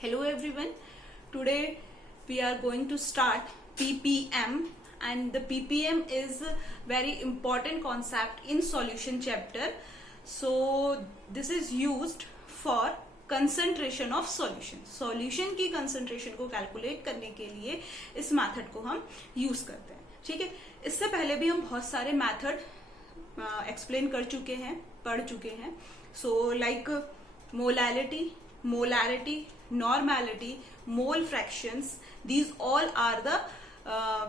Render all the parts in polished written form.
Hello everyone. Today we are going to start PPM, and the PPM is a very important concept in solution chapter. So this is used for concentration of solution. Solution की concentration को calculate करने के लिए इस method को हम use करते हैं. ठीक है, इससे पहले भी हम बहुत सारे method explain कर चुके हैं, पढ़ चुके हैं. So like molarity, normality, mole fractions, these all are the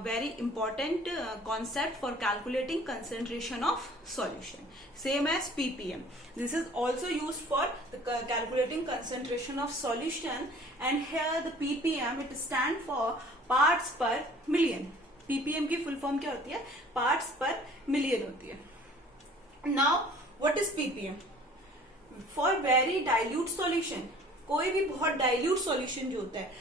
very important concept for calculating concentration of solution. Same as PPM. This is also used for the calculating concentration of solution, and here the PPM it stand for parts per million. PPM की full form क्या होती है? Parts per million होती है. Now what is PPM? For very dilute solution, कोई भी बहुत dilute solution जो होता है,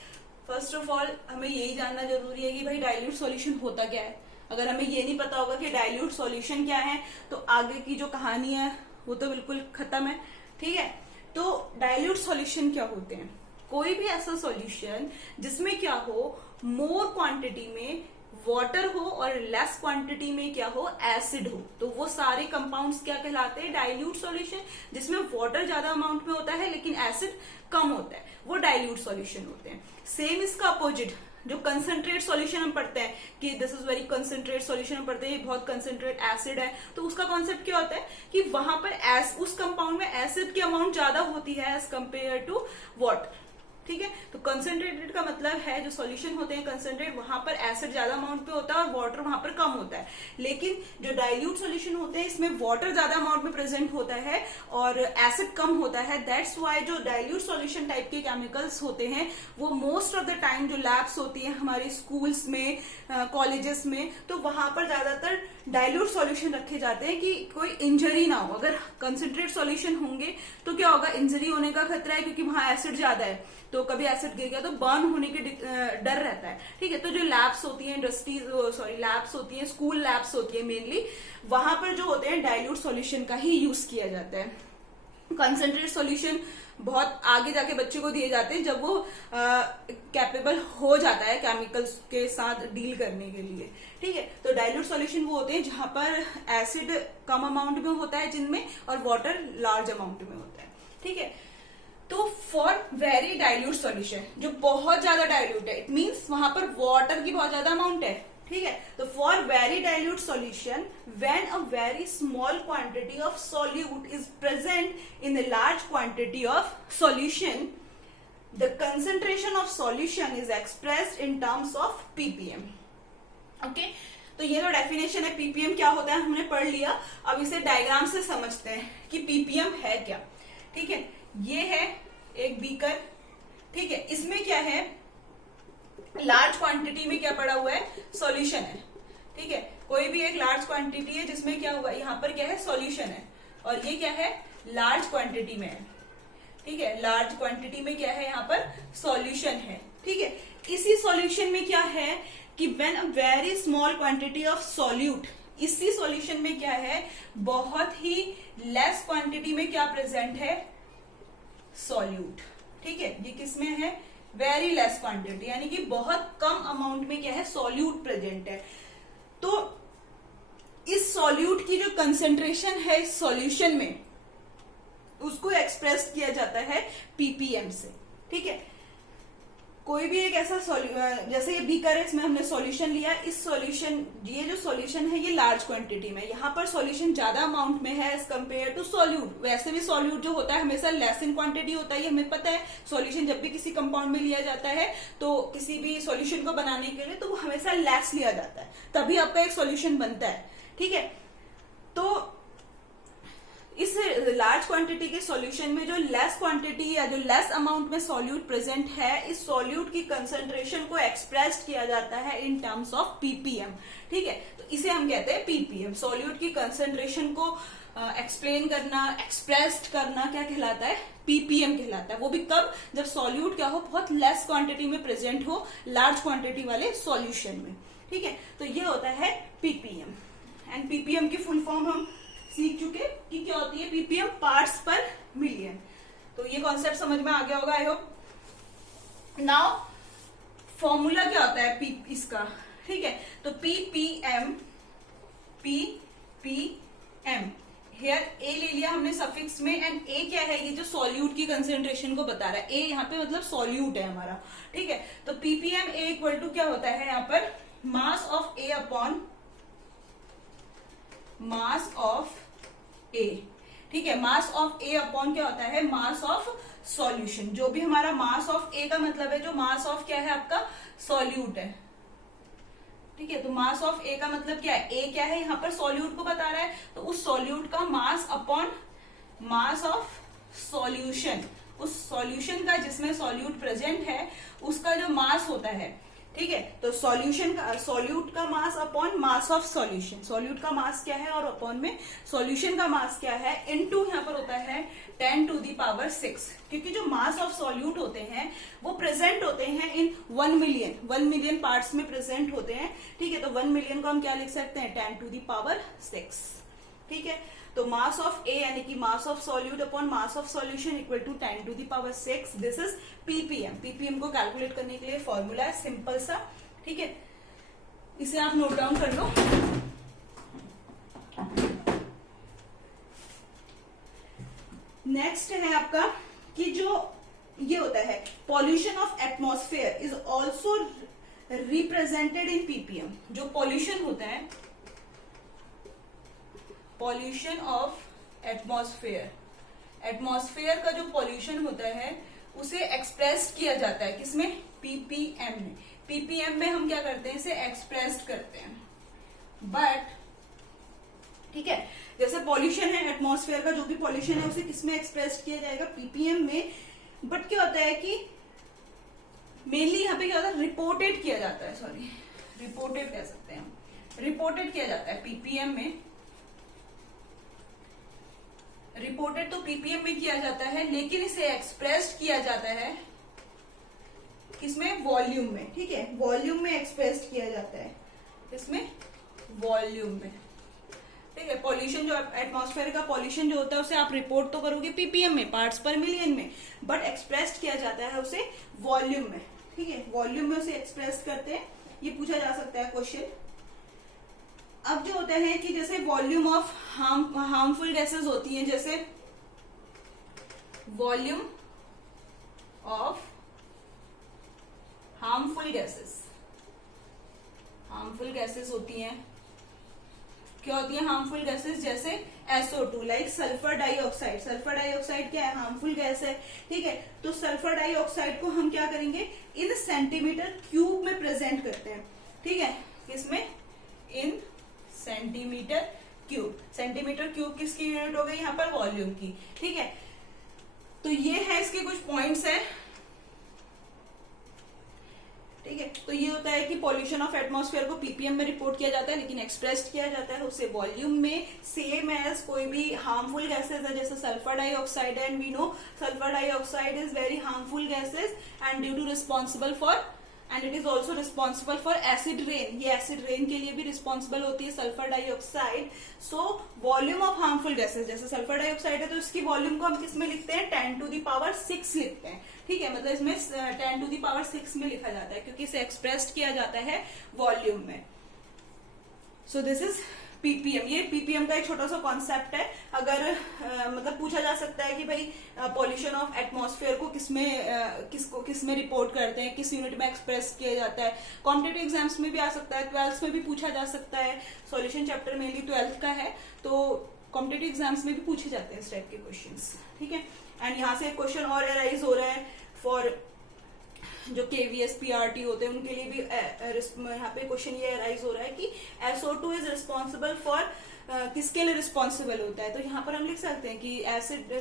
फर्स्ट ऑफ ऑल हमें यही जानना जरूरी है कि भाई डाइल्यूट सॉल्यूशन होता क्या है. अगर हमें ये नहीं पता होगा कि डाइल्यूट सॉल्यूशन क्या है तो आगे की जो कहानी है वो तो बिल्कुल खत्म है. ठीक है, तो डाइल्यूट सॉल्यूशन क्या होते हैं? कोई भी ऐसा सॉल्यूशन जिसमें क्या हो, मोर क्वांटिटी में वाटर हो और लेस क्वांटिटी में क्या हो, एसिड हो, तो वो सारे कंपाउंड्स क्या कहलाते हैं? Dilute solution. जिसमें वाटर ज्यादा अमाउंट में होता है लेकिन एसिड कम होता है, वो डाइल्यूट सॉल्यूशन होते हैं. सेम इसका अपोजिट जो कंसंट्रेट सॉल्यूशन हम पढ़ते हैं कि this is very concentrate solution हम पढ़ते हैं, ये बहुत कंसंट्रेट एसिड है, तो उसका कॉन्सेप्ट क्या होता है कि वहां पर उस कंपाउंड में एसिड की अमाउंट ज्यादा होती है एज कंपेयर टू वाटर. ठीक है, तो कंसंट्रेटेड का मतलब है जो सॉल्यूशन होते हैं कंसंट्रेट, वहां पर एसिड ज्यादा अमाउंट पे होता है और वाटर वहां पर कम होता है. लेकिन जो डाइल्यूट सॉल्यूशन होते हैं इसमें वाटर ज्यादा अमाउंट में प्रेजेंट होता है और एसिड कम होता है. दैट्स व्हाई जो डाइल्यूट सॉल्यूशन टाइप के केमिकल्स होते हैं वो मोस्ट ऑफ द टाइम जो लैब्स होती है हमारे स्कूल्स में, कॉलेजेस में, तो वहां पर ज्यादातर डाइल्यूट सॉल्यूशन रखे जाते हैं कि कोई इंजरी ना हो. अगर कंसंट्रेट सॉल्यूशन होंगे तो क्या होगा, इंजरी होने का खतरा है क्योंकि वहां एसिड ज्यादा है, तो कभी एसिड गिर गया तो बर्न होने के डर रहता है. ठीक है, तो जो लैब्स होती हैं लैब्स होती हैं, स्कूल लैब्स होती है मेनली, वहां पर जो होते हैं डाइल्यूट सॉल्यूशन का ही यूज किया जाता है. कंसंट्रेट सॉल्यूशन बहुत आगे जाके बच्चे को दिए जाते हैं जब वो कैपेबल हो जाता है केमिकल्स के साथ डील करने के लिए. ठीक है, तो डाइल्यूट सॉल्यूशन वो होते हैं जहां पर एसिड कम अमाउंट में होता है जिनमें, और वाटर लार्ज अमाउंट में होता है. ठीक है, तो फॉर वेरी डाइल्यूट सॉल्यूशन जो बहुत ज्यादा डाइल्यूट है, इट मीन्स वहां पर वाटर की बहुत ज्यादा अमाउंट है. ठीक है, तो for very dilute solution when a very small quantity of solute is present in a large quantity of solution, the concentration of solution is expressed in terms of ppm. Okay, तो ये जो definition है ppm क्या होता है हमने पढ़ लिया. अब इसे डायग्राम से समझते हैं कि पीपीएम है क्या. ठीक है, ये है एक बीकर. ठीक है, इसमें क्या है, लार्ज क्वांटिटी में क्या पड़ा हुआ है, सॉल्यूशन है. ठीक है, कोई भी एक लार्ज क्वांटिटी है जिसमें क्या हुआ, यहाँ पर क्या है, सॉल्यूशन है, और ये क्या है, लार्ज क्वांटिटी में है. ठीक है, लार्ज क्वांटिटी में क्या है, यहाँ पर सॉल्यूशन है. ठीक है, इसी सॉल्यूशन में क्या है कि when a very small quantity of solute, इसी सॉल्यूशन में क्या है, बहुत ही लेस क्वांटिटी में क्या प्रेजेंट है, सॉल्यूट. ठीक है, ये किसमें है, वेरी लेस क्वांटिटी, यानी कि बहुत कम अमाउंट में क्या है, सॉल्यूट प्रेजेंट है. तो इस सॉल्यूट की जो कंसेंट्रेशन है इस सॉल्यूशन में, उसको एक्सप्रेस किया जाता है पीपीएम से. ठीक है, कोई भी एक ऐसा जैसे ये बीकर है, इसमें हमने सॉल्यूशन लिया. इस सॉल्यूशन, ये जो सॉल्यूशन है ये लार्ज क्वांटिटी में, यहाँ पर सॉल्यूशन ज्यादा अमाउंट में है एज कंपेयर टू सॉल्यूट. वैसे भी सॉल्यूट जो होता है हमेशा लेस इन क्वांटिटी होता है, ये हमें पता है. सॉल्यूशन जब भी किसी कंपाउंड में लिया जाता है तो किसी भी सॉल्यूशन को बनाने के लिए तो वो हमेशा लेस लिया जाता है, तभी आपका एक सॉल्यूशन बनता है. ठीक है, तो इस लार्ज क्वांटिटी के सॉल्यूशन में जो लेस क्वांटिटी या जो लेस अमाउंट में सॉल्यूट प्रेजेंट है, इस सॉल्यूट की कंसंट्रेशन को एक्सप्रेस किया जाता है इन टर्म्स ऑफ पीपीएम. ठीक है, तो इसे हम कहते हैं पीपीएम. सॉल्यूट की कंसंट्रेशन को एक्सप्लेन करना, एक्सप्रेस्ड करना क्या कहलाता है, पीपीएम कहलाता है. वो भी कब, जब सॉल्यूट क्या हो, बहुत लेस क्वांटिटी में प्रेजेंट हो लार्ज क्वांटिटी वाले सॉल्यूशन में. ठीक है, तो ये होता है पीपीएम. एंड पीपीएम की फुल फॉर्म हम सीख चुके कि क्या होती है, पीपीएम, पार्ट्स पर मिलियन. तो ये कॉन्सेप्ट समझ में आ गया होगा आई होप. नाउ फॉर्मूला क्या होता है पी इसका, ठीक है, तो पीपीएम, पीपीएम हेयर ए ले लिया हमने सफिक्स में, एंड ए क्या है, ये जो सॉल्यूट की कंसेंट्रेशन को बता रहा है, ए यहाँ पे मतलब सॉल्यूट है हमारा, ठीक है। तो पीपीएम ए इक्वल टू क्या होता है यहाँ पर, mass of a upon mass of a, ठीक है, मास ऑफ ए अपॉन क्या होता है, मास ऑफ सॉल्यूशन। जो भी हमारा मास ऑफ ए का मतलब है जो मास ऑफ क्या है आपका सॉल्यूट है, ठीक है। तो मास ऑफ ए का मतलब क्या है, ए क्या है यहाँ पर सॉल्यूट को बता रहा है, तो उस सॉल्यूट का mass upon mass of solution, उस सॉल्यूशन का जिसमें सॉल्यूट प्रेजेंट है उसका जो मास होता है, ठीक है। तो सॉल्यूशन का, सॉल्यूट का mass upon mass of solution, solute का मास क्या है और अपॉन में सॉल्यूशन का मास क्या है, इनटू यहाँ पर होता है 10 to the power 6, क्योंकि जो मास ऑफ सॉल्यूट होते हैं वो प्रेजेंट होते हैं इन 1 मिलियन पार्ट्स में प्रेजेंट होते हैं, ठीक है। तो 1 मिलियन को हम क्या लिख सकते हैं, 10 to the power 6, ठीक है। तो मास ऑफ ए यानी कि mass of solute upon mass of solution equal to 10 to the power 6, this is PPM. PPM को कैलकुलेट करने के लिए फॉर्मूला है सिंपल सा, ठीक है, इसे आप नोट डाउन कर लो। नेक्स्ट है आपका कि जो ये होता है pollution of atmosphere is also represented in PPM. जो पॉल्यूशन होता है, पॉल्यूशन ऑफ एटमॉस्फेयर, एटमॉस्फेयर का जो पॉल्यूशन होता है उसे एक्सप्रेस किया जाता है किसमें, पीपीएम में। पीपीएम में हम क्या करते हैं, इसे एक्सप्रेस करते हैं, बट ठीक है, जैसे पॉल्यूशन है एटमॉस्फेयर का, जो भी पॉल्यूशन है उसे किसमें एक्सप्रेस किया जाएगा, पीपीएम में। बट क्या होता है कि मेनली यहाँ पे क्या होता है, रिपोर्टेड किया जाता है, सॉरी रिपोर्टेड कह सकते हैं हम, रिपोर्टेड किया जाता है पीपीएम में, रिपोर्टेड तो पीपीएम में किया जाता है, लेकिन इसे एक्सप्रेस्ड किया जाता है किसमें, वॉल्यूम में, ठीक है, वॉल्यूम में एक्सप्रेस्ड किया जाता है, इसमें वॉल्यूम में, ठीक है। पॉल्यूशन जो एटमॉस्फेयर का पॉल्यूशन जो होता है उसे आप रिपोर्ट तो करोगे पीपीएम में, पार्ट्स पर मिलियन में, बट एक्सप्रेस्ड किया जाता है उसे वॉल्यूम में, ठीक है, वॉल्यूम में उसे एक्सप्रेस करते हैं। ये पूछा जा सकता है क्वेश्चन। अब जो होता है कि जैसे वॉल्यूम ऑफ हार्मफुल गैसेस होती हैं, जैसे volume of harmful gases, harmful gases होती हैं, क्या होती है हार्मफुल गैसेस, जैसे SO2, like sulphur dioxide. Sulphur dioxide क्या है, हार्मफुल गैस है, ठीक है। तो सल्फर डाइऑक्साइड को हम क्या करेंगे, इन सेंटीमीटर क्यूब में प्रेजेंट करते हैं, ठीक है, किसमें, इन सेंटीमीटर क्यूब। सेंटीमीटर क्यूब किसकी यूनिट हो गई यहाँ पर, वॉल्यूम की, ठीक है। तो ये है इसके कुछ पॉइंट्स हैं, ठीक है। तो ये होता है कि पॉल्यूशन ऑफ एटमॉस्फेयर को पीपीएम में रिपोर्ट किया जाता है, लेकिन एक्सप्रेस्ड किया जाता है उसे वॉल्यूम में, सेम एज कोई भी हार्मफुल गैसेस है जैसे sulphur dioxide, and we know sulphur dioxide is very harmful gases and due to responsible for, and it is also responsible for acid rain, ये एसिड रेन के लिए भी responsible होती है sulphur dioxide. So volume of harmful gases, जैसे sulphur dioxide है तो इसकी वॉल्यूम को हम किस में लिखते हैं, 10 to the power 6 लिखते हैं, ठीक है, मतलब इसमें 10 to the power 6 में लिखा जाता है क्योंकि इसे एक्सप्रेस्ड किया जाता है वॉल्यूम में। So this is ppm. ये पीपीएम का एक छोटा सा कॉन्सेप्ट है। अगर मतलब पूछा जा सकता है कि भाई पॉल्यूशन ऑफ एटमॉस्फेयर को किसमें रिपोर्ट करते हैं, किस यूनिट में एक्सप्रेस किया जाता है, कॉम्पिटिटिव एग्जाम्स में भी आ सकता है, 12th में भी पूछा जा सकता है, सॉल्यूशन चैप्टर मेनली 12th का है, तो कॉम्पिटिटिव एग्जाम्स में भी पूछे जाते हैं इस टाइप के क्वेश्चंस, ठीक है। एंड यहाँ से एक क्वेश्चन और अराइज हो रहा है फॉर जो केवीएस पीआरटी होते हैं उनके लिए भी यहाँ पे क्वेश्चन ये अराइज हो रहा है कि SO2 इज रिस्पॉन्सिबल फॉर, किसके लिए रिस्पॉन्सिबल होता है, तो यहाँ पर हम लिख सकते हैं कि एसिड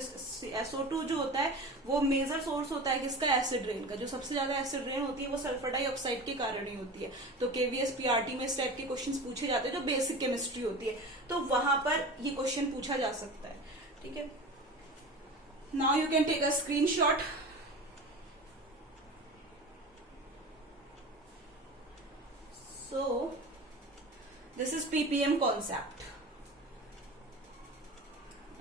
SO2 जो होता है वो मेजर सोर्स होता है किसका, एसिड रेन का। जो सबसे ज्यादा एसिड रेन होती है वो सल्फर डाइऑक्साइड के कारण ही होती है। तो केवीएस पीआरटी में इस टाइप के क्वेश्चन पूछे जाते हैं जो बेसिक केमिस्ट्री होती है, तो वहां पर ये क्वेश्चन पूछा जा सकता है, ठीक है। Now you can take a screenshot. So this is PPM concept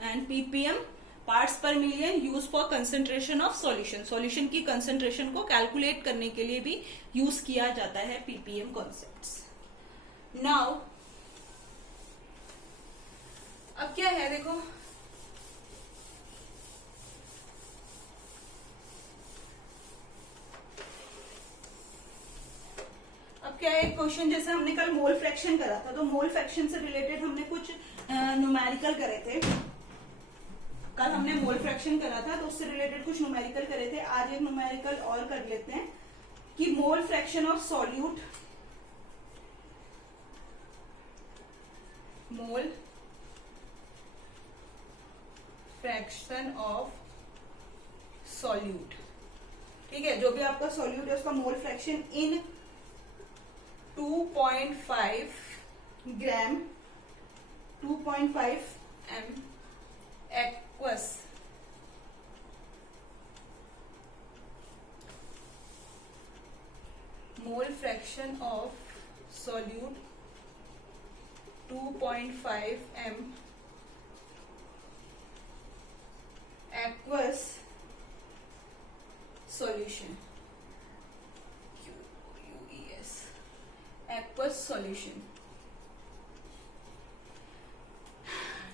and PPM parts per million use for concentration of solution, solution की कंसेंट्रेशन को कैलकुलेट करने के लिए भी यूज किया जाता है पीपीएम कॉन्सेप्ट्स। नाउ अब क्या है देखो, अब क्या है क्वेश्चन, जैसे हमने कल मोल फ्रैक्शन करा था, तो मोल फ्रैक्शन से रिलेटेड हमने कुछ न्यूमेरिकल करे थे। कल हमने मोल फ्रैक्शन करा था तो उससे रिलेटेड कुछ न्यूमेरिकल करे थे। आज एक न्यूमेरिकल और कर लेते हैं कि mole fraction of solute, mole fraction of solute, ठीक है, जो भी आपका सॉल्यूट है उसका mole fraction in 2.5 gram 2.5 m aqueous mole fraction of solute 2.5 m aqueous solution, QUES aqueous solution,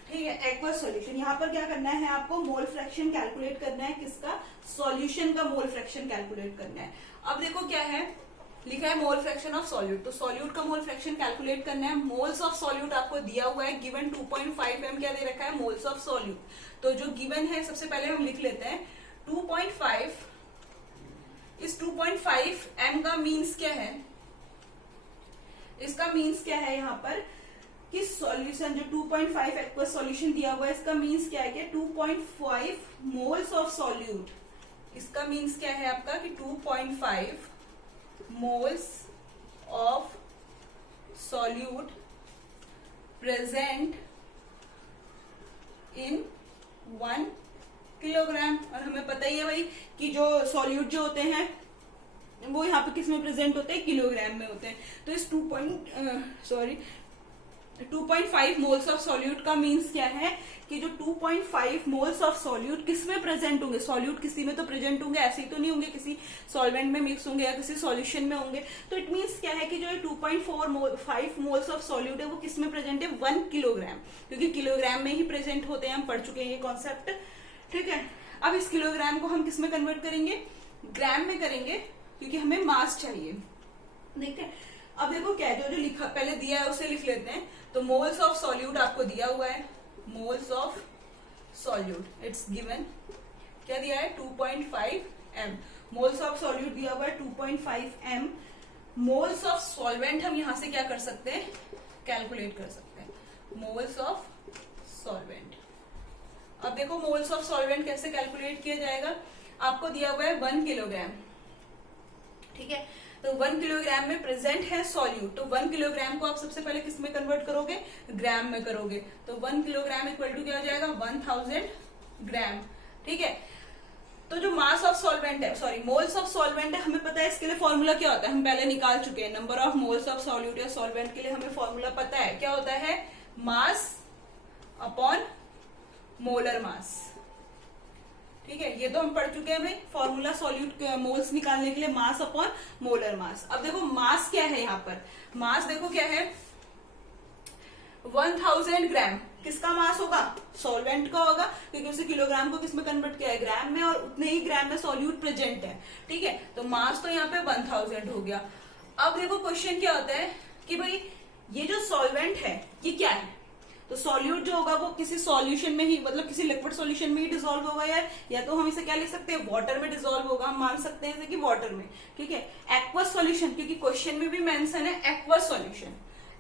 ठीक है, एक्वस सॉल्यूशन। यहाँ पर क्या करना है आपको, मोल फ्रैक्शन कैलकुलेट करना है, किसका, सॉल्यूशन का मोल फ्रैक्शन कैलकुलेट करना है। अब देखो क्या है लिखा है, मोल फ्रैक्शन ऑफ सॉल्यूट, तो सॉल्यूट का मोल फ्रैक्शन कैलकुलेट करना है। मोल्स ऑफ सॉल्यूट आपको दिया हुआ है, गिवन 2.5 m क्या दे रखा है, मोल्स ऑफ सॉल्यूट। तो जो गिवन है सबसे पहले हम लिख लेते हैं 2.5, इस 2.5 m का मीन्स क्या है, इसका मीन्स क्या है यहाँ पर कि सॉल्यूशन जो 2.5 एक्वस सॉल्यूशन दिया हुआ है, इसका मीन्स क्या है कि 2.5 मोल्स ऑफ सॉल्यूट, इसका मीन्स क्या है आपका कि 2.5 moles of solute present in 1 kilogram. और हमें पता ही है भाई कि जो सॉल्यूट जो होते हैं वो यहाँ पे किस में प्रेजेंट होते हैं, किलोग्राम में होते हैं। तो इस 2.5 मोल्स ऑफ सॉल्यूट का मीन्स क्या है कि जो 2.5 मोल्स ऑफ सॉल्यूट किस में प्रेजेंट होंगे, सॉल्यूट किसी में तो प्रेजेंट होंगे, ऐसे ही तो नहीं होंगे किसी सॉल्वेंट में मिक्स होंगे या किसी सॉल्यूशन में होंगे। तो इट मीन्स क्या है कि जो 2.5 मोल्स ऑफ सॉल्यूट है वो किस में प्रेजेंट है, 1 किलोग्राम, क्योंकि किलोग्राम में ही प्रेजेंट होते हैं, हम पढ़ चुके हैं ये कॉन्सेप्ट, ठीक है। अब इस किलोग्राम को हम किस में कन्वर्ट करेंगे, ग्राम में करेंगे, क्योंकि हमें मास चाहिए, ठीक है। अब देखो क्या है, जो लिखा पहले दिया है उसे लिख लेते हैं। तो मोल्स ऑफ सॉल्यूट आपको दिया हुआ है, moles of solute it's given, क्या दिया है 2.5 m, मोल्स ऑफ सॉल्यूट दिया हुआ है 2.5 m। मोल्स ऑफ सॉल्वेंट हम यहां से क्या कर सकते हैं, कैलकुलेट कर सकते हैं, मोल्स ऑफ सॉल्वेंट। अब देखो मोल्स ऑफ सॉल्वेंट कैसे कैलकुलेट किया जाएगा, आपको दिया हुआ है 1 किलोग्राम, ठीक है। तो 1 किलोग्राम में प्रेजेंट है सॉल्यूट, तो 1 किलोग्राम को आप सबसे पहले किस में कन्वर्ट करोगे, ग्राम में करोगे। तो 1 किलोग्राम इक्वल टू क्या हो जाएगा, 1000 ग्राम, ठीक है। तो जो मास ऑफ सॉल्वेंट है, सॉरी मोल्स ऑफ सॉल्वेंट है, हमें पता है इसके लिए फॉर्मूला क्या होता है, हम पहले निकाल चुके हैं। Number of moles of solute या सॉल्वेंट के लिए हमें फॉर्मूला पता है, क्या होता है, मास अपॉन मोलर मास, ठीक है। ये तो हम पढ़ चुके हैं भाई, फॉर्मूला सॉल्यूट मोल्स निकालने के लिए, मास अपॉन मोलर मास। अब देखो मास क्या है यहाँ पर, मास देखो क्या है, 1000 ग्राम, किसका मास होगा, सॉल्वेंट का होगा, क्योंकि उसे किलोग्राम को किस में कन्वर्ट किया है, ग्राम में, और उतने ही ग्राम में सॉल्यूट प्रेजेंट है, ठीक है। तो मास तो यहाँ पे 1000 हो गया। अब देखो क्वेश्चन क्या होता है कि भाई ये जो सॉल्वेंट है ये क्या है, तो सॉल्यूट जो होगा वो किसी सॉल्यूशन में ही, मतलब किसी लिक्विड सॉल्यूशन में ही डिसॉल्व होगा यार, या तो हम इसे क्या लिख सकते हैं, वाटर में डिसॉल्व होगा, हम मान सकते हैं कि वाटर में, ठीक है। एक्वस सॉल्यूशन, क्योंकि क्वेश्चन में भी मेंशन है एक्वस सॉल्यूशन,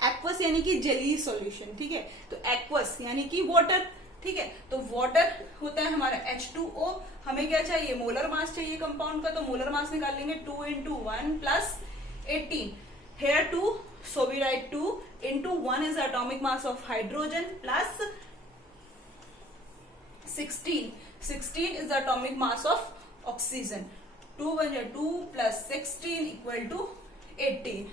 एक्वस यानी कि जलीय सॉल्यूशन, ठीक है। तो एक्वस यानी कि वाटर, ठीक है। तो वाटर होता है हमारा H2O, हमें क्या चाहिए, मोलर मास चाहिए कंपाउंड का, तो मोलर मास निकाल लेंगे 2 × 1 + 18 here 2, so we write 2 × 1 is atomic mass of hydrogen plus 16 is the atomic mass of oxygen, 2 + 16 = 18,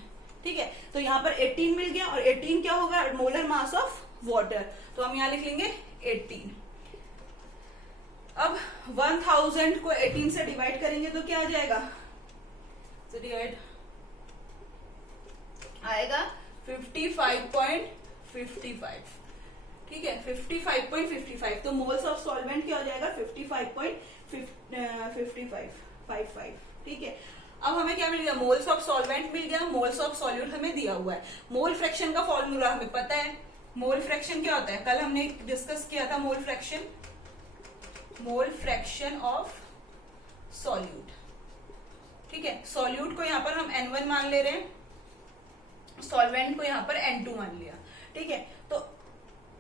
ठीक है। तो यहाँ पर 18 मिल गया, और 18 क्या होगा, मोलर मास ऑफ वाटर, तो हम यहाँ लिख लेंगे 18। अब 1000 को 18 से डिवाइड करेंगे तो क्या आ जाएगा, तो डिवाइड आएगा 55.55, ठीक है 55.55। तो मोल्स ऑफ सॉल्वेंट क्या हो जाएगा 55.55, ठीक है। अब हमें क्या मिल गया, मोल्स ऑफ सॉल्वेंट मिल गया, मोल्स ऑफ सॉल्यूट हमें दिया हुआ है। मोल फ्रैक्शन का फॉर्मूला हमें पता है। मोल फ्रैक्शन क्या होता है, कल हमने डिस्कस किया था मोल फ्रैक्शन ऑफ सॉल्यूट, ठीक है। सॉल्यूट को यहाँ पर हम N1 मान ले रहे हैं, सॉल्वेंट को यहाँ पर N2 मान लिया, ठीक है। तो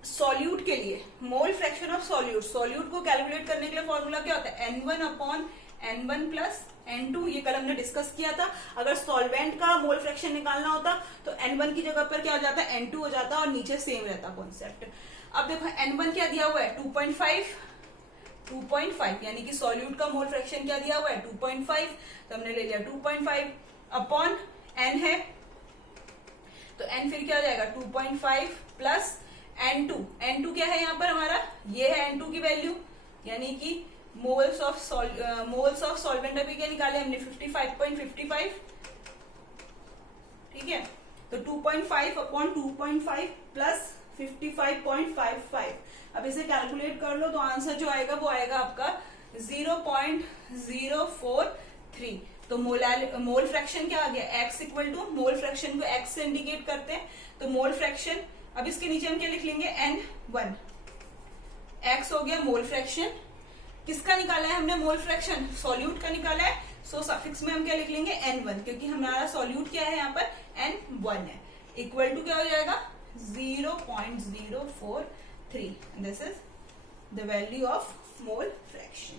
सॉल्यूट के लिए मोल फ्रैक्शन ऑफ सॉल्यूट को कैलकुलेट करने के लिए फॉर्मूला क्या होता है, N1/N1 प्लस N2। ये कल हमने डिस्कस किया था। अगर सॉल्वेंट का मोल फ्रैक्शन निकालना होता तो N1 की जगह पर क्या हो जाता है, N2 हो जाता और नीचे सेम रहता कॉन्सेप्ट। अब देखो N1 क्या दिया हुआ है 2.5, यानी कि सॉल्यूट का मोल फ्रैक्शन क्या दिया हुआ है 2.5, तो हमने ले लिया 2.5 अपॉन N है, तो N फिर क्या हो जाएगा 2.5 प्लस N2 क्या है यहाँ पर हमारा, ये है N2 की वैल्यू, यानी कि मोल्स ऑफ सॉल्वेंट अभी क्या निकाले हमने 55.55, ठीक है। तो 2.5 अपॉन 2.5 प्लस 55.55। अब इसे कैलकुलेट कर लो तो आंसर जो आएगा वो आएगा आपका 0.043। तो मोल फ्रैक्शन क्या आ गया, x equal to, mole fraction को x से इंडिकेट करते हैं, तो मोल फ्रैक्शन, अब इसके नीचे हम क्या लिख लेंगे N1, x हो गया मोल फ्रैक्शन। किसका निकाला है हमने मोल फ्रैक्शन, सॉल्यूट का निकाला है, सो सफिक्स में हम क्या लिख लेंगे N1, क्योंकि हमारा सॉल्यूट क्या है यहाँ पर N1 है, इक्वल टू क्या हो जाएगा 0.043। This is the value of mole fraction.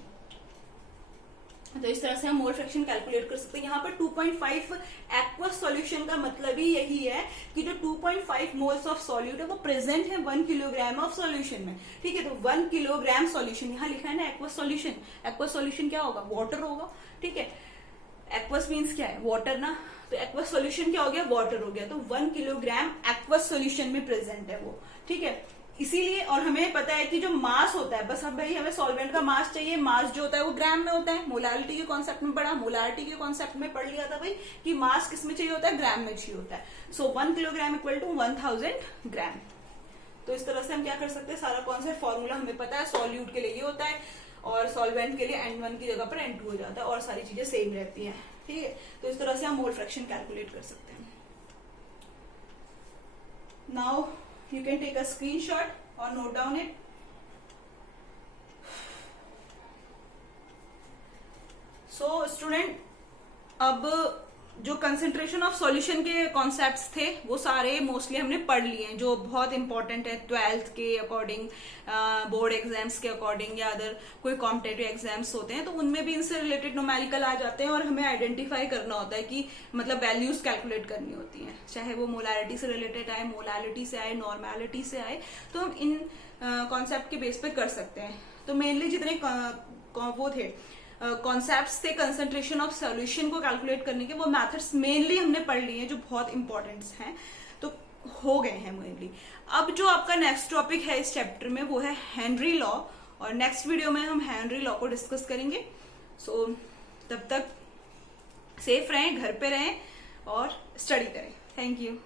तो इस तरह से हम मोल फ्रैक्शन कैलकुलेट कर सकते हैं। यहाँ पर 2.5 एक्वस सॉल्यूशन का मतलब ही यही है कि जो 2.5 मोल्स ऑफ सॉल्यूट है वो प्रेजेंट है 1 किलोग्राम ऑफ सॉल्यूशन में, ठीक है। तो 1 किलोग्राम सॉल्यूशन, यहाँ लिखा है ना एक्वस सॉल्यूशन। एक्वस सॉल्यूशन क्या होगा, वाटर होगा, ठीक है। एक्वस मीन्स क्या है, वाटर ना, तो एक्वस सॉल्यूशन क्या हो गया, वाटर हो गया। तो 1 किलोग्राम एक्वस सॉल्यूशन में प्रेजेंट है वो, ठीक है। इसीलिए, और हमें पता है कि जो मास होता है, बस अब भाई हमें सॉल्वेंट का मास चाहिए, मास जो होता है वो ग्राम में होता है। मोलारिटी के कॉन्सेप्ट में पढ़ा, मोलारिटी के कॉन्सेप्ट में पढ़ लिया था भाई कि मास किस में चाहिए होता है, ग्राम में चाहिए होता है। सो 1 किलोग्राम इक्वल टू 1000 ग्राम। तो इस तरह से हम क्या कर सकते हैं, सारा कॉन्सेप्ट फॉर्मूला हमें पता है। सॉल्यूट के लिए ये होता है और सॉल्वेंट के लिए N1 की जगह पर N2 हो जाता है और सारी चीजें सेम रहती हैं, ठीक है। तो इस तरह से हम मोल फ्रैक्शन कैलकुलेट कर सकते हैं। Now you can take a screenshot or note down it. So student, अब जो कंसेंट्रेशन ऑफ सॉल्यूशन के कॉन्सेप्ट्स थे वो सारे मोस्टली हमने पढ़ लिए हैं, जो बहुत इंपॉर्टेंट है 12th के अकॉर्डिंग, बोर्ड एग्जाम्स के अकॉर्डिंग या अदर कोई कॉम्पिटेटिव एग्जाम्स होते हैं तो उनमें भी इनसे रिलेटेड न्यूमेरिकल आ जाते हैं और हमें आइडेंटिफाई करना होता है कि मतलब वैल्यूज कैलकुलेट करनी होती हैं, चाहे वो मोलारिटी से रिलेटेड आए, मोलालिटी से आए, नॉर्मेलिटी से आए, तो हम इन कॉन्सेप्ट के बेस पे कर सकते हैं। तो मेनली जितने वो थे कॉन्सेप्ट्स थे कंसंट्रेशन ऑफ सॉल्यूशन को कैलकुलेट करने के, वो मेथड्स मेनली हमने पढ़ लिए हैं जो बहुत इंपॉर्टेंट हैं, तो हो गए हैं मेनली। अब जो आपका नेक्स्ट टॉपिक है इस चैप्टर में वो है हेनरी लॉ, और नेक्स्ट वीडियो में हम हेनरी लॉ को डिस्कस करेंगे। सो तब तक सेफ रहें, घर पे रहें और स्टडी करें। Thank you.